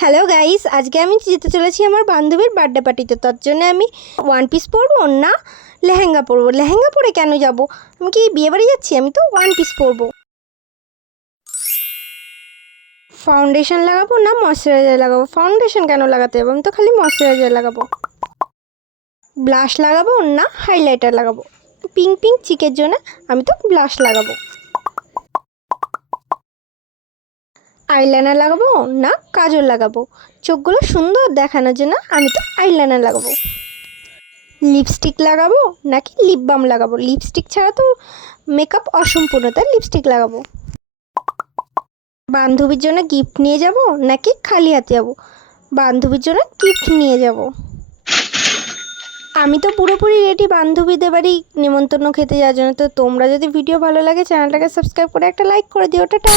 Hello guys, আজকে আমি যেতে চলেছি আমার বান্ধবীর বার্থডে পার্টিতে। তার জন্য আমি ওয়ান পিস পরবো না লেহেঙ্গা পরবো। লেহেঙ্গা পরে কেন যাব? আমি কি বিয়ে বাড়ি যাচ্ছি? আমি তো ওয়ান পিস পরবো। ফাউন্ডেশন লাগাবো না ময়শ্চারাইজার লাগাবো? ফাউন্ডেশন কেন লাগাতে যাবো? আমি তো খালি ময়শ্চারাইজার লাগাবো। ব্লাশ লাগাবো না হাইলাইটার লাগাবো? পিঙ্ক পিঙ্ক চিকের জন্য আমি তো ব্লাশ লাগাবো। আইলাইনার লাগাবো না কাজল লাগাবো? চোখগুলো সুন্দর দেখানোর জন্য আমি তো আইলাইনার লাগাবো। লিপস্টিক লাগাবো নাকি লিপ বাম লাগাবো? লিপস্টিক ছাড়া তো মেকআপ অসম্পূর্ণ, তাই লিপস্টিক লাগাবো। বান্ধবীর জন্য গিফট নিয়ে যাব নাকি খালি হাতে যাব? বান্ধবীর জন্য গিফট নিয়ে যাব। আমি তো পুরোপুরি রেডি বান্ধবীদের বাড়ি নিমন্ত্রণ খেতে যাওয়ার জন্য। তো তোমরা যদি ভিডিও ভালো লাগে চ্যানেলটাকে সাবস্ক্রাইব করে একটা লাইক করে দিও। টাটা।